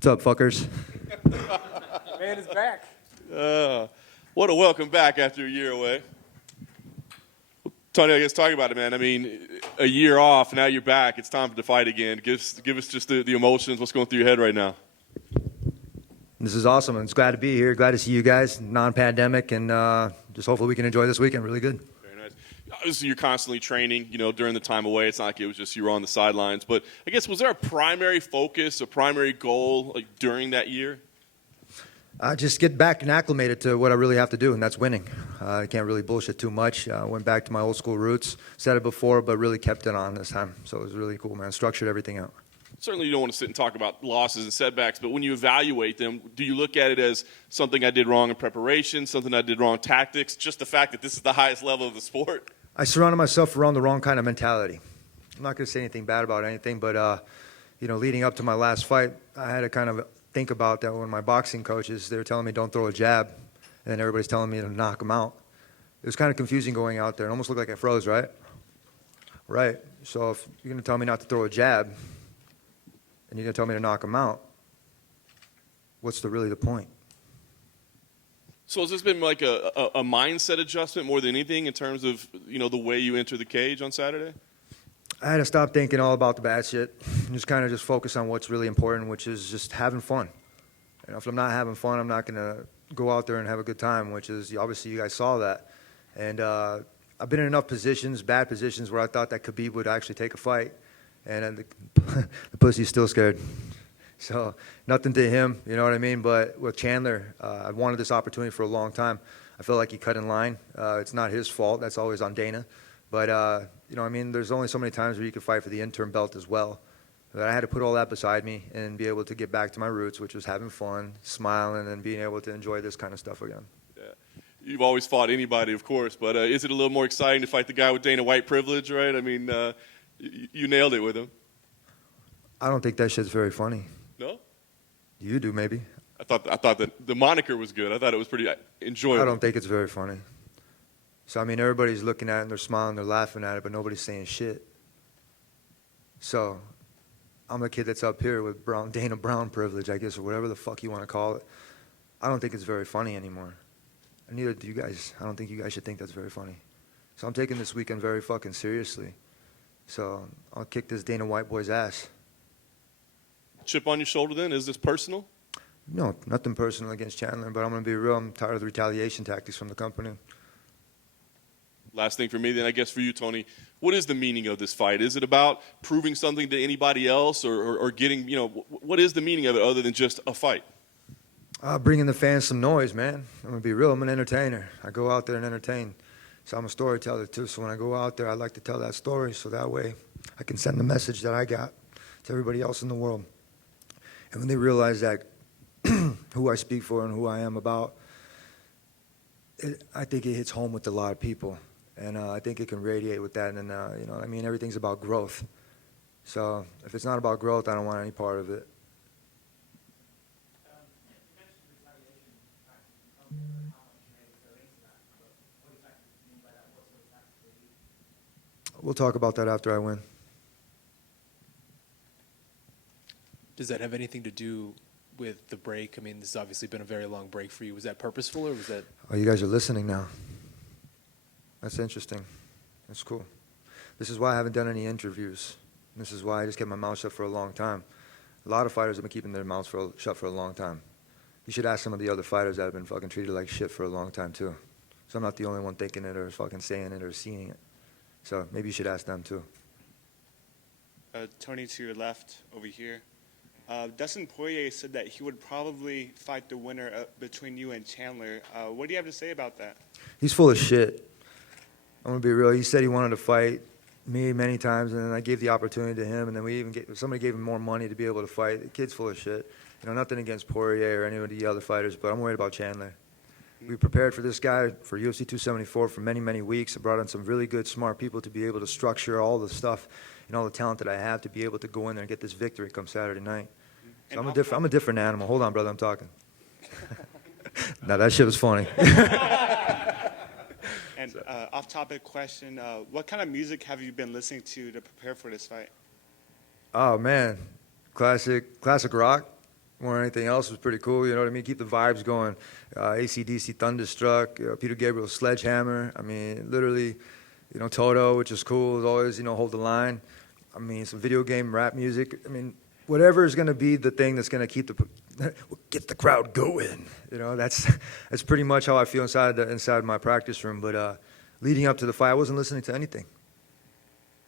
What's up, fuckers? Man is back. What a welcome back after a year away. Tony, I guess talking about it, man. I mean, a year off, now you're back. It's time to fight again. Give us just the emotions. What's going through your head right now? This is awesome. I'm just glad to be here. Glad to see you guys, non-pandemic, and just hopefully we can enjoy this weekend really good. Very nice. Obviously, you're constantly training, during the time away. It's not like it was just you were on the sidelines. But I guess, was there a primary focus, a primary goal during that year? Just get back and acclimated to what I really have to do, and that's winning. I can't really bullshit too much. Went back to my old school roots. Said it before, but really kept it on this time. So it was really cool, man. Structured everything out. Certainly you don't want to sit and talk about losses and setbacks, but when you evaluate them, do you look at it as something I did wrong in preparation, something I did wrong in tactics, just the fact that this is the highest level of the sport? I surrounded myself around the wrong kind of mentality. I'm not going to say anything bad about anything, but leading up to my last fight, I had to kind of think about that when my boxing coaches, they were telling me don't throw a jab, and then everybody's telling me to knock them out. It was kind of confusing going out there. It almost looked like I froze, right? Right. So if you're going to tell me not to throw a jab, and you're going to tell me to knock them out, what's really the point? So has this been like a mindset adjustment more than anything in terms of, the way you enter the cage on Saturday? I had to stop thinking all about the bad shit and just kind of just focus on what's really important, which is just having fun. And if I'm not having fun, I'm not going to go out there and have a good time, which is obviously you guys saw that. And I've been in enough positions, bad positions, where I thought that Khabib would actually take a fight, and the pussy's still scared. So nothing to him, you know what I mean? But with Chandler, I've wanted this opportunity for a long time. I feel like he cut in line. It's not his fault. That's always on Dana. But, there's only so many times where you can fight for the interim belt as well. But I had to put all that beside me and be able to get back to my roots, which was having fun, smiling, and being able to enjoy this kind of stuff again. Yeah. You've always fought anybody, of course, but is it a little more exciting to fight the guy with Dana White privilege, right? I mean, you nailed it with him. I don't think that shit's very funny. No? You do, maybe. I thought that the moniker was good. I thought it was pretty enjoyable. I don't think it's very funny. So, everybody's looking at it and they're smiling, they're laughing at it, but nobody's saying shit. So, I'm the kid that's up here with Dana Brown privilege, I guess, or whatever the fuck you want to call it. I don't think it's very funny anymore. And neither do you guys. I don't think you guys should think that's very funny. So I'm taking this weekend very fucking seriously. So I'll kick this Dana White boy's ass. Chip on your shoulder then? Is this personal? No, nothing personal against Chandler, but I'm going to be real. I'm tired of the retaliation tactics from the company. Last thing for me, then, I guess for you, Tony, what is the meaning of this fight? Is it about proving something to anybody else or getting, what is the meaning of it other than just a fight? Bringing the fans some noise, man. I'm going to be real. I'm an entertainer. I go out there and entertain. So I'm a storyteller, too. So when I go out there, I like to tell that story so that way I can send the message that I got to everybody else in the world. And when they realize that who I speak for and who I am about, I think it hits home with a lot of people. And I think it can radiate with that. And, everything's about growth. So if it's not about growth, I don't want any part of it. We'll talk about that after I win. Does that have anything to do with the break? This has obviously been a very long break for you. Was that purposeful or was that... Oh, you guys are listening now. That's interesting. That's cool. This is why I haven't done any interviews. This is why I just kept my mouth shut for a long time. A lot of fighters have been keeping their mouths shut for a long time. You should ask some of the other fighters that have been fucking treated like shit for a long time, too. So I'm not the only one thinking it or fucking saying it or seeing it. So maybe you should ask them, too. Tony, to your left over here. Dustin Poirier said that he would probably fight the winner between you and Chandler. What do you have to say about that? He's full of shit. I'm going to be real. He said he wanted to fight me many times, and then I gave the opportunity to him, and then somebody gave him more money to be able to fight. The kid's full of shit. Nothing against Poirier or any of the other fighters, but I'm worried about Chandler. We prepared for this guy for UFC 274 for many, many weeks. I brought in some really good, smart people to be able to structure all the stuff and all the talent that I have to be able to go in there and get this victory come Saturday night. So I'm a different animal. Hold on, brother, I'm talking. Now, that shit was funny. And off-topic question, what kind of music have you been listening to prepare for this fight? Oh, man. Classic rock. more than anything else was pretty cool. You know what I mean? Keep the vibes going. AC/DC Thunderstruck, Peter Gabriel's Sledgehammer. I mean, literally, you know, Toto, which is cool, as always, you know, hold the line. I mean, some video game rap music. I mean, whatever is going to be the thing that's going to get the crowd going. You know, that's pretty much how I feel inside my practice room. But leading up to the fight, I wasn't listening to anything.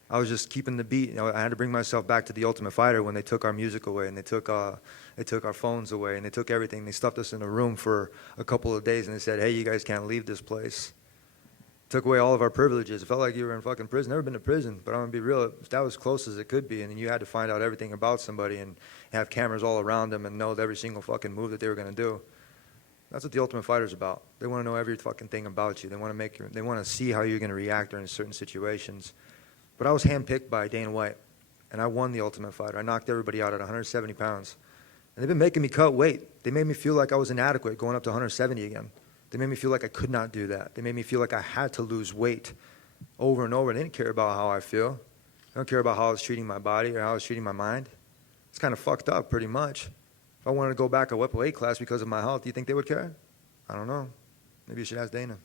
I was just keeping the beat. You know, I had to bring myself back to the Ultimate Fighter when they took our music away and they took our phones away and they took everything. They stuffed us in a room for a couple of days and they said, "Hey, you guys can't leave this place." Took away all of our privileges. It felt like you were in fucking prison. Never been to prison, but I'm gonna be real. If that was close as it could be, and then you had to find out everything about somebody and have cameras all around them and know every single fucking move that they were gonna do. That's what the Ultimate Fighter's about. They want to know every fucking thing about you. They want to see how you're gonna react during certain situations. But I was handpicked by Dana White, and I won the Ultimate Fighter. I knocked everybody out at 170 pounds. And they've been making me cut weight. They made me feel like I was inadequate going up to 170 again. They made me feel like I could not do that. They made me feel like I had to lose weight over and over. They didn't care about how I feel. They don't care about how I was treating my body or how I was treating my mind. It's kind of fucked up, pretty much. If I wanted to go back a weight class because of my health, do you think they would care? I don't know. Maybe you should ask Dana.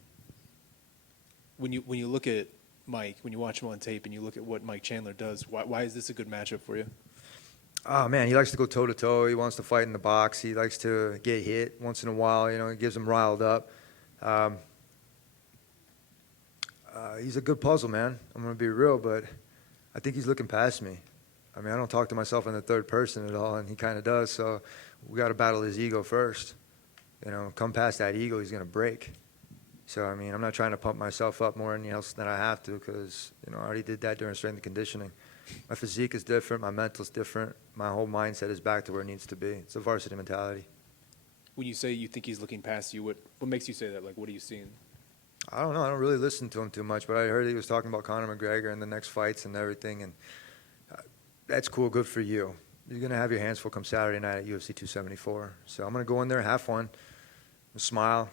When you look at Mike, when you watch him on tape and you look at what Mike Chandler does, why is this a good matchup for you? Oh, man, he likes to go toe-to-toe. He wants to fight in the box. He likes to get hit once in a while. You know, it gets him riled up. He's a good puzzle, man. I'm going to be real, but I think he's looking past me. I mean, I don't talk to myself in the third person at all, and he kind of does, so we got to battle his ego first. You know, come past that ego, he's going to break. So, I mean, I'm not trying to pump myself up more than else than I have to because, you know, I already did that during strength and conditioning. My physique is different. My mental's different. My whole mindset is back to where it needs to be. It's a varsity mentality. When you say you think he's looking past you, what makes you say that? Like, what are you seeing? I don't know. I don't really listen to him too much, but I heard he was talking about Conor McGregor and the next fights and everything, and that's cool. Good for you. You're going to have your hands full come Saturday night at UFC 274. So I'm going to go in there, have fun, smile.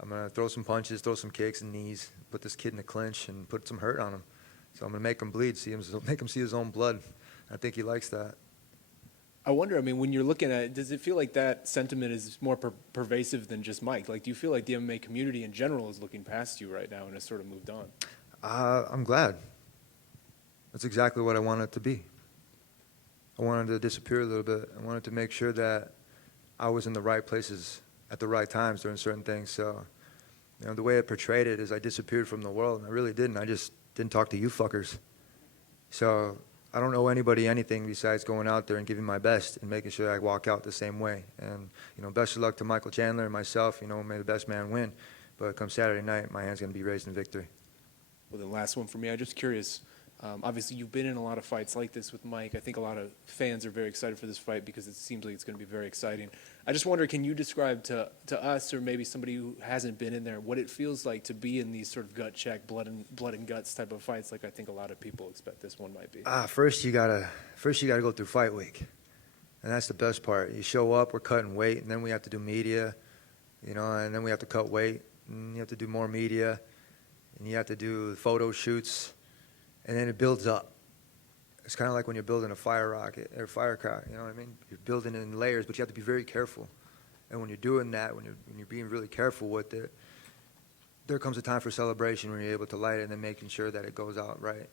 I'm going to throw some punches, throw some kicks and knees, put this kid in the clinch and put some hurt on him. So I'm going to make him bleed, make him see his own blood. I think he likes that. I wonder, I mean, when you're looking at it, does it feel like that sentiment is more pervasive than just Mike? Like, do you feel like the MMA community in general is looking past you right now and has sort of moved on? I'm glad. That's exactly what I wanted it to be. I wanted to disappear a little bit. I wanted to make sure that I was in the right places at the right times during certain things. So, you know, the way I portrayed it is I disappeared from the world, and I really didn't. I just didn't talk to you fuckers. So I don't owe anybody anything besides going out there and giving my best and making sure I walk out the same way. And, you know, best of luck to Michael Chandler and myself. You know, may the best man win. But come Saturday night, my hand's going to be raised in victory. Well, the last one for me, I'm just curious. Obviously, you've been in a lot of fights like this with Mike. I think a lot of fans are very excited for this fight because it seems like it's going to be very exciting. I just wonder, can you describe to us or maybe somebody who hasn't been in there what it feels like to be in these sort of gut check, blood and guts type of fights like I think a lot of people expect this one might be? First you gotta go through fight week, and that's the best part. You show up, we're cutting weight, and then we have to do media, you know, and then we have to cut weight, and you have to do more media, and you have to do photo shoots. And then it builds up. It's kind of like when you're building a fire rocket or firecracker, you know what I mean? You're building it in layers, but you have to be very careful. And when you're doing that, when you're being really careful with it, there comes a time for celebration when you're able to light it and then making sure that it goes out right.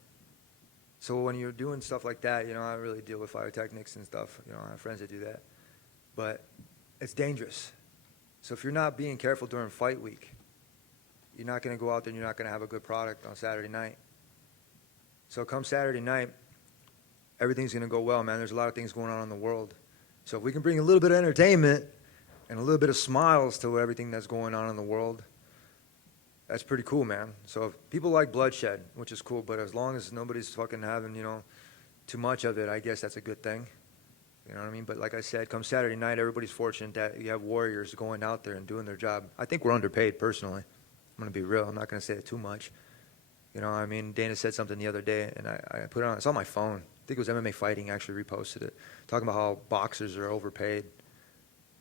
So when you're doing stuff like that, you know, I really deal with fire techniques and stuff. You know, I have friends that do that. But it's dangerous. So if you're not being careful during fight week, you're not going to go out there and you're not going to have a good product on Saturday night. So come Saturday night, everything's going to go well, man. There's a lot of things going on in the world. So if we can bring a little bit of entertainment and a little bit of smiles to everything that's going on in the world, that's pretty cool, man. So if people like bloodshed, which is cool, but as long as nobody's fucking having, you know, too much of it, I guess that's a good thing. You know what I mean? But like I said, come Saturday night, everybody's fortunate that you have warriors going out there and doing their job. I think we're underpaid, personally. I'm going to be real. I'm not going to say it too much. You know, I mean, Dana said something the other day, and I put it on. It's on my phone. I think it was MMA Fighting actually reposted it, talking about how boxers are overpaid.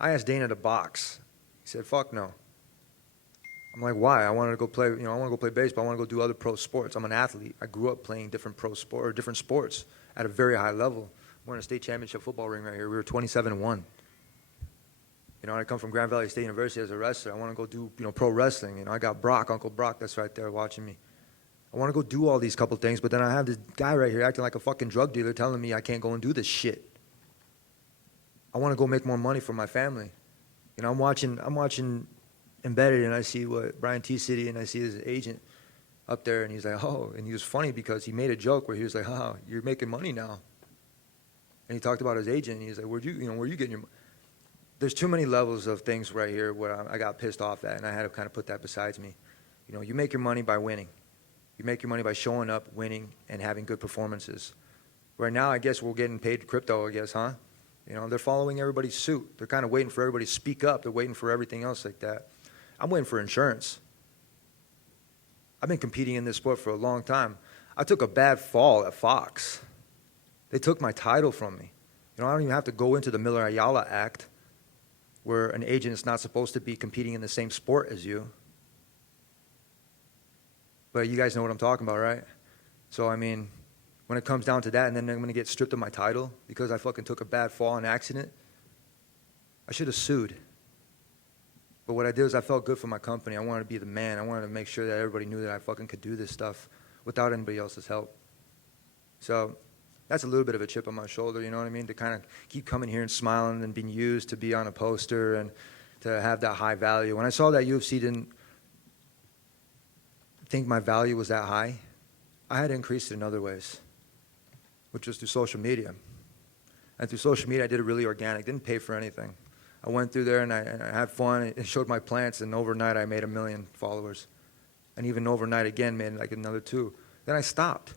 I asked Dana to box. He said, "Fuck no." I'm like, "Why?" I wanted to go play. You know, I want to go play baseball. I want to go do other pro sports. I'm an athlete. I grew up playing different different sports at a very high level. We're in a state championship football ring right here. We were 27-1. You know, I come from Grand Valley State University as a wrestler. I want to go do, pro wrestling. You know, I got Brock, Uncle Brock, that's right there watching me. I want to go do all these couple things, but then I have this guy right here acting like a fucking drug dealer telling me I can't go and do this shit. I want to go make more money for my family. You know, I'm watching Embedded, and I see what Brian T. City, and I see his agent up there, and he's like, oh, and he was funny because he made a joke where he was like, oh, you're making money now. And he talked about his agent, and he's like, where you getting your money? There's too many levels of things right here where I got pissed off at, and I had to kind of put that besides me. You know, you make your money by winning. You make your money by showing up, winning, and having good performances. Right now, I guess we're getting paid crypto, I guess, huh? You know, they're following everybody's suit. They're kind of waiting for everybody to speak up. They're waiting for everything else like that. I'm waiting for insurance. I've been competing in this sport for a long time. I took a bad fall at Fox. They took my title from me. You know, I don't even have to go into the Miller-Ayala Act, where an agent is not supposed to be competing in the same sport as you. But you guys know what I'm talking about, right? So, I mean, when it comes down to that, and then I'm going to get stripped of my title because I fucking took a bad fall in an accident, I should have sued. But what I did is I felt good for my company. I wanted to be the man. I wanted to make sure that everybody knew that I fucking could do this stuff without anybody else's help. So that's a little bit of a chip on my shoulder, you know what I mean? To kind of keep coming here and smiling and being used to be on a poster and to have that high value. When I saw that UFC didn't think my value was that high, I had to increase it in other ways, which was through social media. And through social media, I did it really organic, didn't pay for anything. I went through there and I had fun and showed my plants, and overnight I made 1 million followers. And even overnight again made like another 2. Then I stopped.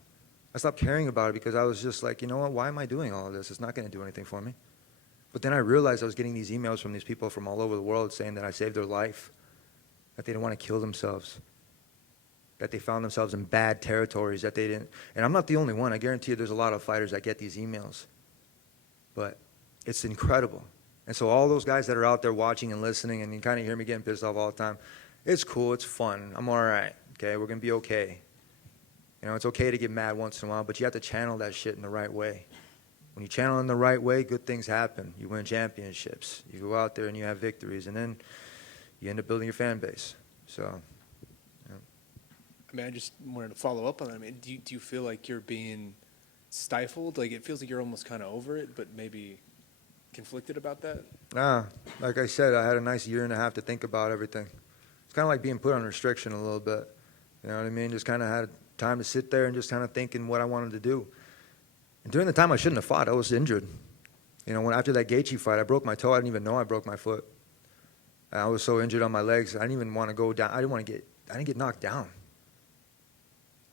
I stopped caring about it because I was just like, you know what, why am I doing all of this? It's not going to do anything for me. But then I realized I was getting these emails from these people from all over the world saying that I saved their life, that they didn't want to kill themselves, that they found themselves in bad territories, that they didn't. And I'm not the only one. I guarantee you there's a lot of fighters that get these emails. But it's incredible. And so all those guys that are out there watching and listening, and you kind of hear me getting pissed off all the time, it's cool, it's fun, I'm all right, okay, we're going to be okay. You know, it's okay to get mad once in a while, but you have to channel that shit in the right way. When you channel in the right way, good things happen. You win championships. You go out there and you have victories, and then you end up building your fan base. So, yeah. I mean, I just wanted to follow up on that. I mean, do you feel like you're being stifled? Like, it feels like you're almost kind of over it, but maybe conflicted about that? Nah, like I said, I had a nice 1.5 years to think about everything. It's kind of like being put on restriction a little bit. You know what I mean? Just kind of had time to sit there and just kind of thinking what I wanted to do. And during the time I shouldn't have fought, I was injured. You know, after that Gaethje fight, I broke my toe. I didn't even know I broke my foot. And I was so injured on my legs, I didn't even want to go down. I didn't get knocked down.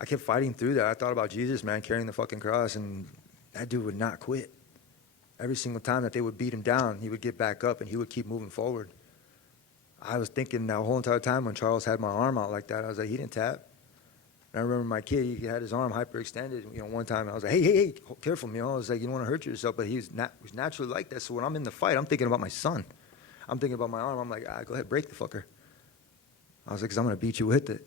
I kept fighting through that. I thought about Jesus, man, carrying the fucking cross, and that dude would not quit. Every single time that they would beat him down, he would get back up and he would keep moving forward. I was thinking that whole entire time when Charles had my arm out like that, I was like, he didn't tap. And I remember my kid, he had his arm hyperextended. You know, one time I was like, hey, careful, you know. I was like, you don't want to hurt yourself. But he's naturally like that. So when I'm in the fight, I'm thinking about my son. I'm thinking about my arm. I'm like, go ahead, break the fucker. I was like, because I'm going to beat you with it.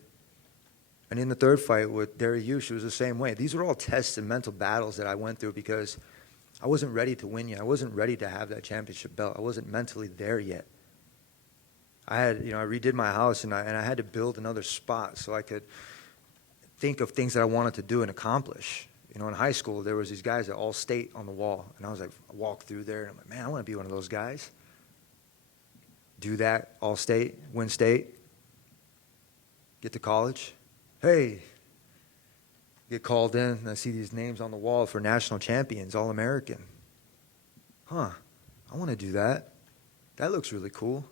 And in the third fight with Dariush, it was the same way. These were all tests and mental battles that I went through because I wasn't ready to win yet. I wasn't ready to have that championship belt. I wasn't mentally there yet. I redid my house, and I had to build another spot so I could think of things that I wanted to do and accomplish. You know, in high school, there was these guys at All State on the wall, and I was like, I walked through there, and I'm like, man, I want to be one of those guys. Do that, All State, win state, get to college. Hey, get called in, and I see these names on the wall for national champions, All-American. I want to do that. That looks really cool.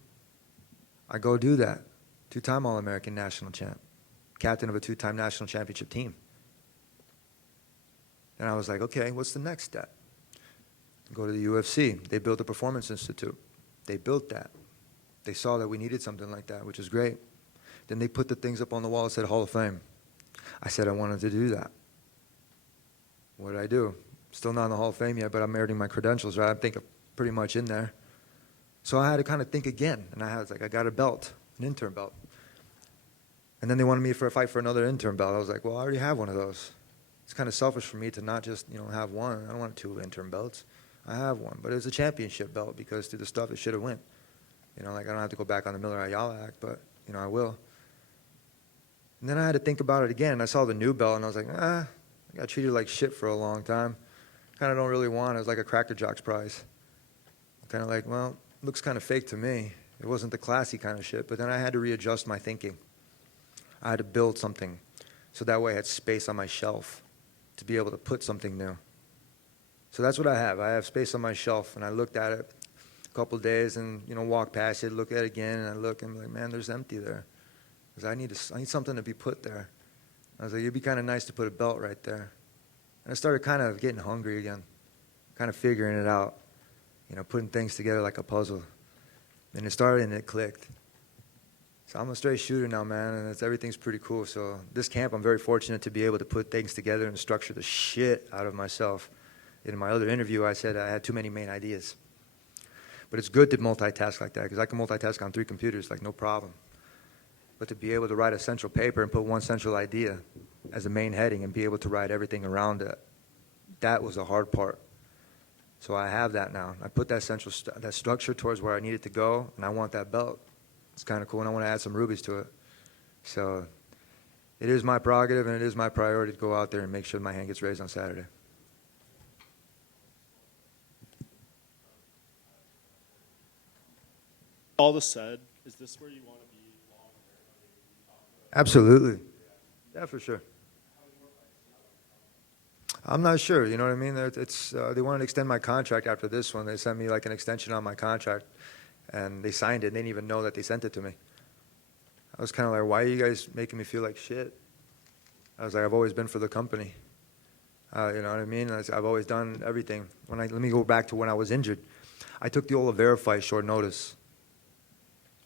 I go do that. 2-time All-American national champ. Captain of a 2-time national championship team. And I was like, okay, what's the next step? Go to the UFC. They built a Performance Institute. They built that. They saw that we needed something like that, which is great. Then they put the things up on the wall that said Hall of Fame. I said I wanted to do that. What did I do? Still not in the Hall of Fame yet, but I'm meriting my credentials, right? I think I'm pretty much in there. So I had to kind of think again. And I was like, I got a belt, an interim belt. And then they wanted me for a fight for another interim belt. I was like, well, I already have one of those. It's kind of selfish for me to not just, have one. I don't want 2 interim belts. I have one. But it was a championship belt because through the stuff it should have went. You know, like I don't have to go back on the Miller Ayala Act, but, you know, I will. And then I had to think about it again, and I saw the new belt, and I was like, I got treated like shit for a long time. Kind of don't really want it. It was like a Cracker Jacks prize. Kind of like, well, looks kind of fake to me. It wasn't the classy kind of shit, but then I had to readjust my thinking. I had to build something, so that way I had space on my shelf to be able to put something new. So that's what I have. I have space on my shelf, and I looked at it a couple of days and, you know, walked past it, look at it again, and I look and I'm like, man, there's empty there. Because I need something to be put there. I was like, it'd be kind of nice to put a belt right there. And I started kind of getting hungry again, kind of figuring it out, you know, putting things together like a puzzle. And it started and it clicked. So I'm a straight shooter now, man, and everything's pretty cool. So this camp, I'm very fortunate to be able to put things together and structure the shit out of myself. In my other interview, I said I had too many main ideas. But it's good to multitask like that, because I can multitask on 3 computers, like no problem. But to be able to write a central paper and put one central idea as a main heading and be able to write everything around it, that was the hard part. So I have that now. I put that central that structure towards where I need it to go, and I want that belt. It's kind of cool, and I want to add some rubies to it. So it is my prerogative, and it is my priority to go out there and make sure my hand gets raised on Saturday. All this said, is this where you want to be long term? Absolutely. Yeah, for sure. I'm not sure, you know what I mean? They wanted to extend my contract after this one. They sent me like an extension on my contract, and they signed it. They didn't even know that they sent it to me. I was kind of like, why are you guys making me feel like shit? I was like, I've always been for the company. You know what I mean? I've always done everything. Let me go back to when I was injured. I took the Oliveira fight short notice.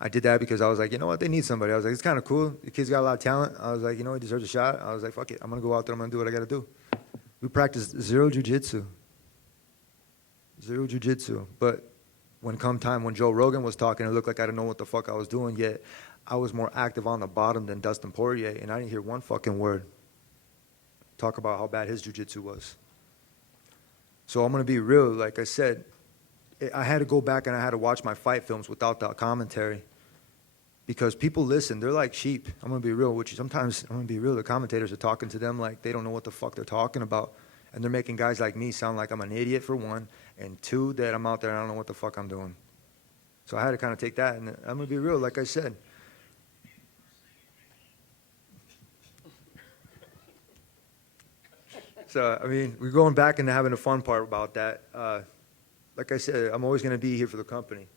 I did that because I was like, you know what, they need somebody. I was like, it's kind of cool. The kid's got a lot of talent. I was like, you know, he deserves a shot. I was like, fuck it. I'm going to go out there. I'm going to do what I got to do. We practiced zero jiu-jitsu. Zero jiu-jitsu. But when Joe Rogan was talking, it looked like I didn't know what the fuck I was doing, yet I was more active on the bottom than Dustin Poirier, and I didn't hear one fucking word talk about how bad his jiu-jitsu was. So I'm going to be real. Like I said, I had to go back and I had to watch my fight films without the commentary. Because people listen, they're like sheep. I'm going to be real with you. Sometimes, I'm going to be real, the commentators are talking to them like they don't know what the fuck they're talking about. And they're making guys like me sound like I'm an idiot, for one, and 2, that I'm out there and I don't know what the fuck I'm doing. So I had to kind of take that, and I'm going to be real, like I said. So, I mean, we're going back and having a fun part about that. Like I said, I'm always going to be here for the company,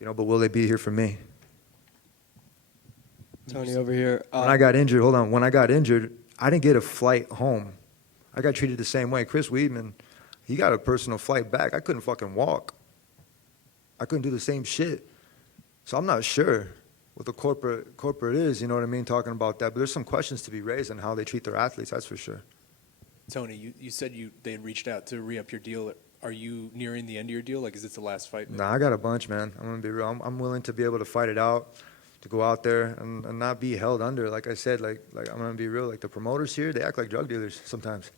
you know, but will they be here for me? Tony over here. When I got injured, when I got injured, I didn't get a flight home. I got treated the same way. Chris Weidman, he got a personal flight back. I couldn't fucking walk. I couldn't do the same shit. So I'm not sure what the corporate is, you know what I mean, talking about that. But there's some questions to be raised on how they treat their athletes, that's for sure. Tony, you said they had reached out to re-up your deal. Are you nearing the end of your deal? Like, is this the last fight? Nah, I got a bunch, man. I'm going to be real. I'm willing to be able to fight it out, to go out there and not be held under. Like I said, like I'm going to be real. Like, the promoters here, they act like drug dealers sometimes.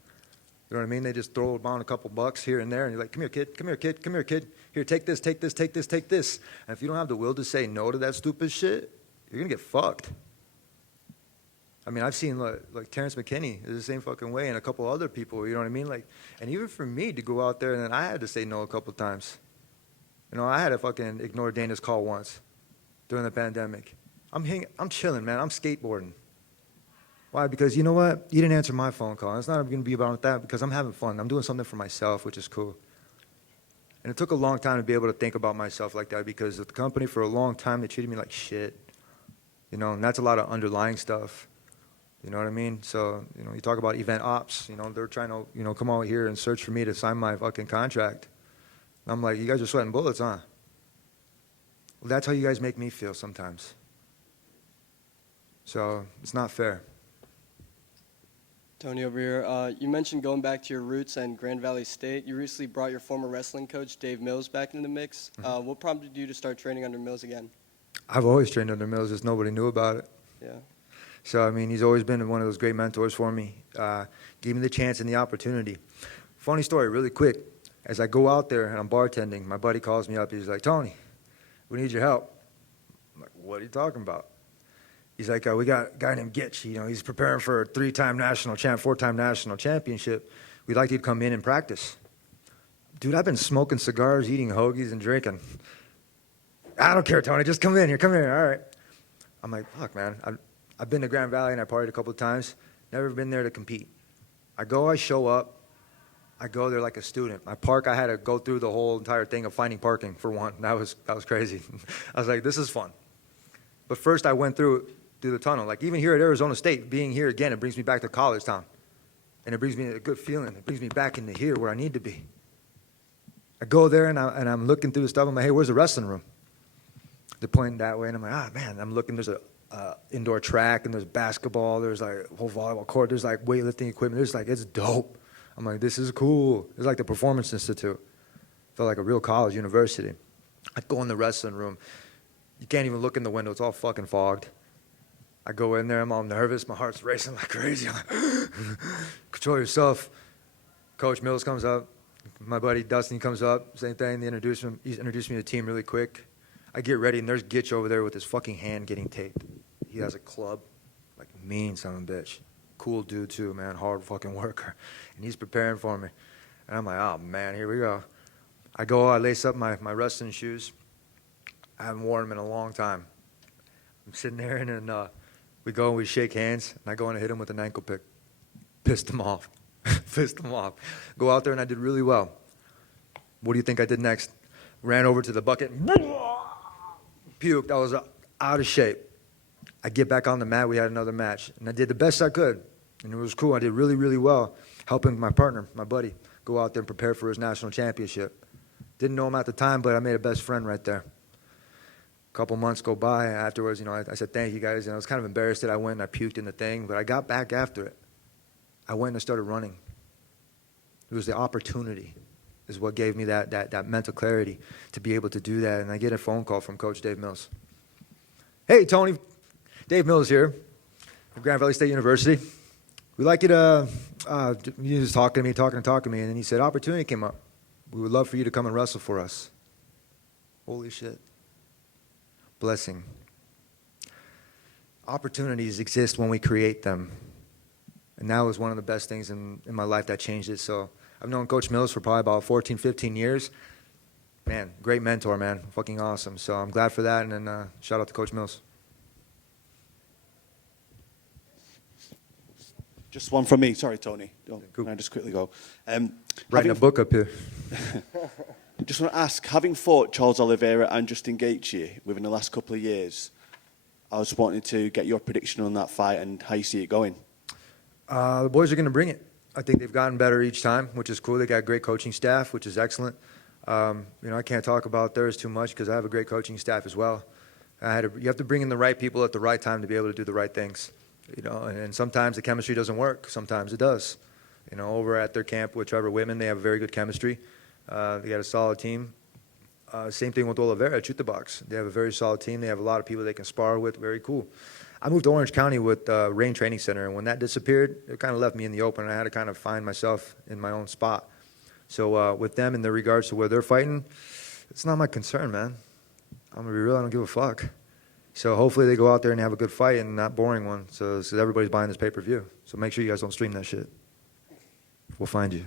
You know what I mean? They just throw around a couple bucks here and there, and you're like, come here, kid, come here, kid, come here, kid. Here, take this, take this, take this, take this. And if you don't have the will to say no to that stupid shit, you're going to get fucked. I mean, I've seen like Terrence McKinney is the same fucking way, and a couple other people, you know what I mean? Like, and even for me to go out there, and then I had to say no a couple times. You know, I had to fucking ignore Dana's call once during the pandemic. I'm chilling, man. I'm skateboarding. Why? Because you know what? You didn't answer my phone call. It's not going to be about that, because I'm having fun. I'm doing something for myself, which is cool. And it took a long time to be able to think about myself like that, because the company, for a long time, they treated me like shit. You know, and that's a lot of underlying stuff. You know what I mean? So, you know, you talk about event ops, you know, they're trying to, you know, come out here and search for me to sign my fucking contract. And I'm like, you guys are sweating bullets, huh? Well, that's how you guys make me feel sometimes. So, it's not fair. Tony over here. You mentioned going back to your roots and Grand Valley State. You recently brought your former wrestling coach, Dave Mills, back into the mix. What prompted you to start training under Mills again? I've always trained under Mills, just nobody knew about it. Yeah. So, I mean, he's always been one of those great mentors for me. Gave me the chance and the opportunity. Funny story, really quick. As I go out there and I'm bartending, my buddy calls me up. He's like, Tony, we need your help. I'm like, what are you talking about? He's like, we got a guy named Gitch. He's preparing for a 4-time national championship. We'd like you to come in and practice. Dude, I've been smoking cigars, eating hoagies, and drinking. I don't care, Tony. Just come in here. Come here. All right. I'm like, fuck, man. I've been to Grand Valley and I partied a couple of times. Never been there to compete. I show up. I go there like a student. I park. I had to go through the whole entire thing of finding parking for one. That was crazy. I was like, this is fun. But first, I went through the tunnel. Like even here at Arizona State, being here again, it brings me back to college town, and it brings me a good feeling. It brings me back into here where I need to be. I go there and I'm looking through the stuff. I'm like, hey, where's the wrestling room? They're pointing that way, and I'm like, man. I'm looking. There's a indoor track, and there's basketball. There's like a whole volleyball court. There's like weightlifting equipment. There's like, it's dope. I'm like, this is cool. It's like the Performance Institute. Felt like a real college university. I go in the wrestling room. You can't even look in the window. It's all fucking fogged. I go in there. I'm all nervous. My heart's racing like crazy. I'm like, control yourself. Coach Mills comes up. My buddy Dustin comes up. Same thing. He introduced me to the team really quick. I get ready, and there's Gitch over there with his fucking hand getting taped. He has a club. Like, mean son of a bitch. Cool dude, too, man. Hard fucking worker. And he's preparing for me. And I'm like, oh, man, here we go. I lace up my wrestling shoes. I haven't worn them in a long time. I'm sitting there, and then we go and we shake hands, and I go and hit him with an ankle pick. Pissed him off. Pissed him off. Go out there, and I did really well. What do you think I did next? Ran over to the bucket. Puked. I was out of shape. I get back on the mat. We had another match. And I did the best I could. And it was cool. I did really, really well, helping my partner, my buddy, go out there and prepare for his national championship. Didn't know him at the time, but I made a best friend right there. A couple months go by. Afterwards, I said, thank you, guys. And I was kind of embarrassed that I went and I puked in the thing. But I got back after it. I went and I started running. It was the opportunity is what gave me that mental clarity to be able to do that. And I get a phone call from Coach Dave Mills. Hey, Tony. Dave Mills here from Grand Valley State University. We'd like you to, he was talking to me, and then he said, opportunity came up. We would love for you to come and wrestle for us. Holy shit. Blessing. Opportunities exist when we create them. And that was one of the best things in my life that changed it. So I've known Coach Mills for probably about 14, 15 years. Man, great mentor, man. Fucking awesome. So I'm glad for that, and then shout out to Coach Mills. Just one from me. Sorry, Tony. Cool. Can I just quickly go? Writing a book up here. Just want to ask, having fought Charles Oliveira and Justin Gaethje within the last couple of years, I was wanting to get your prediction on that fight and how you see it going. The boys are going to bring it. I think they've gotten better each time, which is cool. They got a great coaching staff, which is excellent. I can't talk about theirs too much because I have a great coaching staff as well. You have to bring in the right people at the right time to be able to do the right things. And sometimes the chemistry doesn't work. Sometimes it does. Over at their camp with Trevor Whitman, they have very good chemistry. They got a solid team. Same thing with Oliveira at Shoot the Box. They have a very solid team. They have a lot of people they can spar with. Very cool. I moved to Orange County with Rain Training Center, and when that disappeared, it kind of left me in the open, and I had to kind of find myself in my own spot. So with them in the regards to where they're fighting, it's not my concern, man. I'm going to be real. I don't give a fuck. So hopefully they go out there and have a good fight and not boring one, so everybody's buying this pay-per-view. So make sure you guys don't stream that shit. We'll find you.